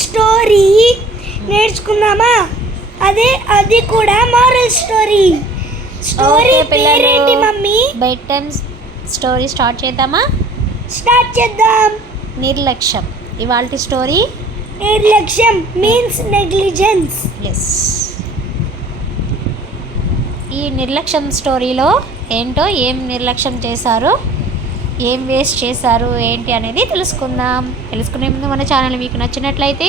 Story నేర్చుకుందామా? అది కూడా moral story. Story పేరేంటి mummy? Bed time story start చేద్దామా? స్టార్ట్ చేద్దాం. నిర్లక్ష్యం. ఇవాల్టి స్టోరీ నిర్లక్ష్యం మీన్స్ నెగ్లిజెన్స్. ఎస్. ఈ నిర్లక్ష్యం స్టోరీలో ఏంటో, ఏం నిర్లక్ష్యం చేశారో, ఏం వేస్ట్ చేశారు ఏంటి అనేది తెలుసుకుందాం. తెలుసుకునే ముందు మన ఛానల్ మీకు నచ్చినట్లయితే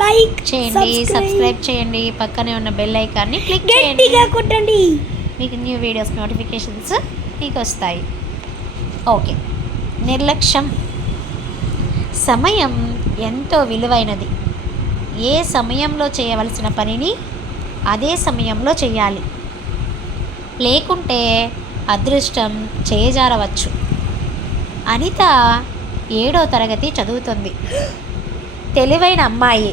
లైక్ చేయండి, సబ్స్క్రైబ్ చేయండి, పక్కనే ఉన్న బెల్ ఐకాన్ని క్లిక్ చేయండి. కొట్టండి. మీకు న్యూ వీడియోస్ నోటిఫికేషన్స్ మీకు వస్తాయి. ఓకే. నిర్లక్ష్యం. సమయం ఎంతో విలువైనది. ఏ సమయంలో చేయవలసిన పనిని అదే సమయంలో చేయాలి, లేకుంటే అదృష్టం చేజారవచ్చు. అనిత 7వ తరగతి చదువుతుంది. తెలివైన అమ్మాయి.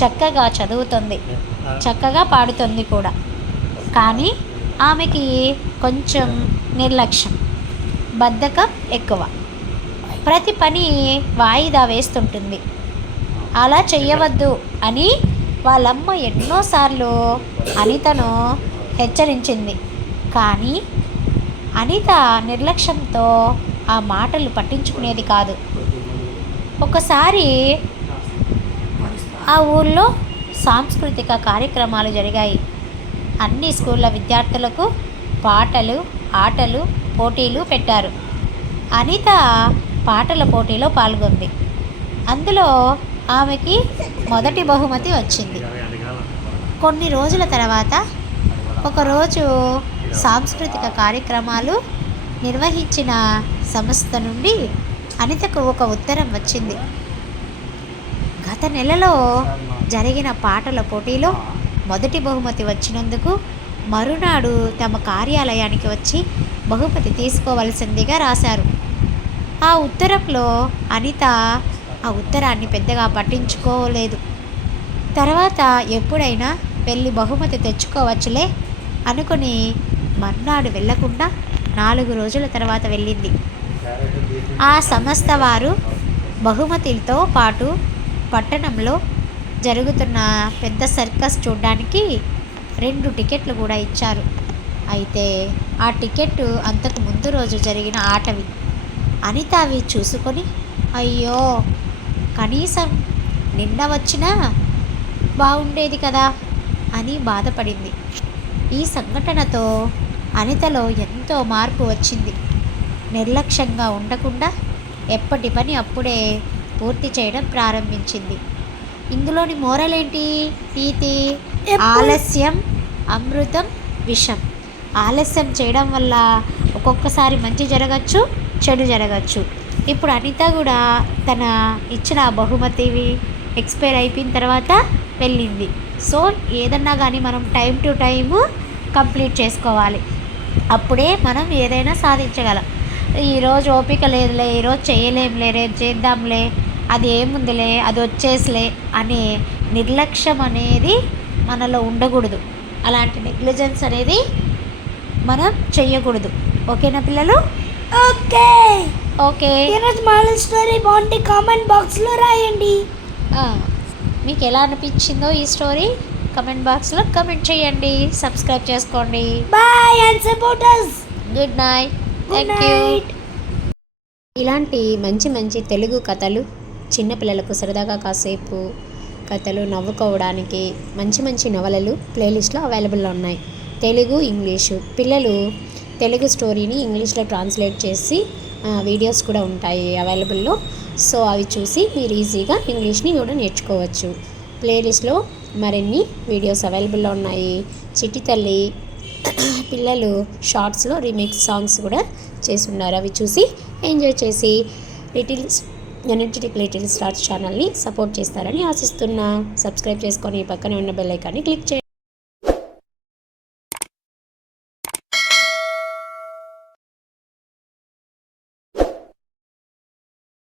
చక్కగా చదువుతుంది, చక్కగా పాడుతుంది కూడా. కానీ ఆమెకి కొంచెం నిర్లక్ష్యం, బద్ధకం ఎక్కువ. ప్రతి పని వాయిదా వేస్తుంటుంది. అలా చెయ్యవద్దు అని వాళ్ళమ్మ ఎన్నోసార్లు అనితను హెచ్చరించింది. కానీ అనిత నిర్లక్ష్యంతో ఆ మాటలు పట్టించుకునేది కాదు. ఒకసారి ఆ ఊళ్ళో సాంస్కృతిక కార్యక్రమాలు జరిగాయి. అన్ని స్కూళ్ళ విద్యార్థులకు పాటలు, ఆటలు, పోటీలు పెట్టారు. అనిత పాటల పోటీలో పాల్గొంది. అందులో ఆమెకి మొదటి బహుమతి వచ్చింది. కొన్ని రోజుల తర్వాత ఒకరోజు సాంస్కృతిక కార్యక్రమాలు నిర్వహించిన సంస్థ నుండి అనితకు ఒక ఉత్తరం వచ్చింది. గత నెలలో జరిగిన పాటల పోటీలో మొదటి బహుమతి వచ్చినందుకు మరునాడు తమ కార్యాలయానికి వచ్చి బహుమతి తీసుకోవలసిందిగా రాశారు. ఆ ఉత్తరంలో అనిత ఆ ఉత్తరాన్ని పెద్దగా పట్టించుకోలేదు. తర్వాత ఎప్పుడైనా వెళ్ళి బహుమతి తెచ్చుకోవచ్చులే అనుకుని మర్నాడు వెళ్లకుండా 4 రోజుల తర్వాత వెళ్ళింది. ఆ సంస్థ వారు బహుమతితో పాటు పట్టణంలో జరుగుతున్న పెద్ద సర్కస్ చూడడానికి 2 టికెట్లు కూడా ఇచ్చారు. అయితే ఆ టికెట్ అంతకు ముందు రోజు జరిగిన ఆటవి. అనిత అవి చూసుకొని, అయ్యో, కనీసం నిన్న వచ్చినా బాగుండేది కదా అని బాధపడింది. ఈ సంఘటనతో అనితలో ఎంతో మార్పు వచ్చింది. నిర్లక్ష్యంగా ఉండకుండా ఎప్పటి పని అప్పుడే పూర్తి చేయడం ప్రారంభించింది. ఇందులోని మోరల్ ఏంటి? నీతి. ఆలస్యం అమృతం విషం. ఆలస్యం చేయడం వల్ల ఒక్కొక్కసారి మంచి జరగచ్చు, చెడు జరగచ్చు. ఇప్పుడు అనిత కూడా తన ఇచ్చిన బహుమతివి ఎక్స్పైర్ అయిపోయిన తర్వాత వెళ్ళింది. సో ఏదన్నా కానీ మనం టైం టు టైము కంప్లీట్ చేసుకోవాలి. అప్పుడే మనం ఏదైనా సాధించగలం. ఈరోజు ఓపిక లేదులే, ఈరోజు చేయలేంలే, రేపు చేద్దాంలే, అది ఏముందిలే, అది వచ్చేసిలే అనే నిర్లక్ష్యం అనేది మనలో ఉండకూడదు. అలాంటి నెగ్లిజెన్స్ అనేది మనం చెయ్యకూడదు. ఓకేనా పిల్లలు? ఓకే. ఓకే. ఈరోజు మోరల్ స్టోరీ బాగుంటే కామెంట్ బాక్స్లో రాయండి. మీకు ఎలా అనిపించిందో ఈ స్టోరీ కమెంట్ బాక్స్లో కమెంట్ చేయండి. సబ్స్క్రైబ్ చేసుకోండి. Bye and support us. Good night. Thank you. ఇలాంటి మంచి మంచి తెలుగు కథలు, చిన్నపిల్లలకు సరదాగా కాసేపు కథలు నవ్వుకోవడానికి మంచి మంచి నవలలు ప్లేలిస్ట్లో అవైలబుల్లో ఉన్నాయి. తెలుగు, ఇంగ్లీషు. పిల్లలు తెలుగు స్టోరీని ఇంగ్లీష్లో ట్రాన్స్లేట్ చేసి వీడియోస్ కూడా ఉంటాయి అవైలబుల్లో. సో అవి చూసి మీరు ఈజీగా ఇంగ్లీష్ని కూడా నేర్చుకోవచ్చు. ప్లేలిస్ట్లో మరిన్ని వీడియోస్ అవైలబుల్లో ఉన్నాయి. చిట్టి తల్లి పిల్లలు షార్ట్స్లో రీమిక్స్ సాంగ్స్ కూడా చేసి ఉన్నారు. అవి చూసి ఎంజాయ్ చేసి ఎనర్జెటిక్ లిటిల్ స్టార్స్ ఛానల్ని సపోర్ట్ చేస్తారని ఆశిస్తున్నా. సబ్స్క్రైబ్ చేసుకొని పక్కనే ఉన్న బెల్ ఐకాన్ని క్లిక్ చేయండి.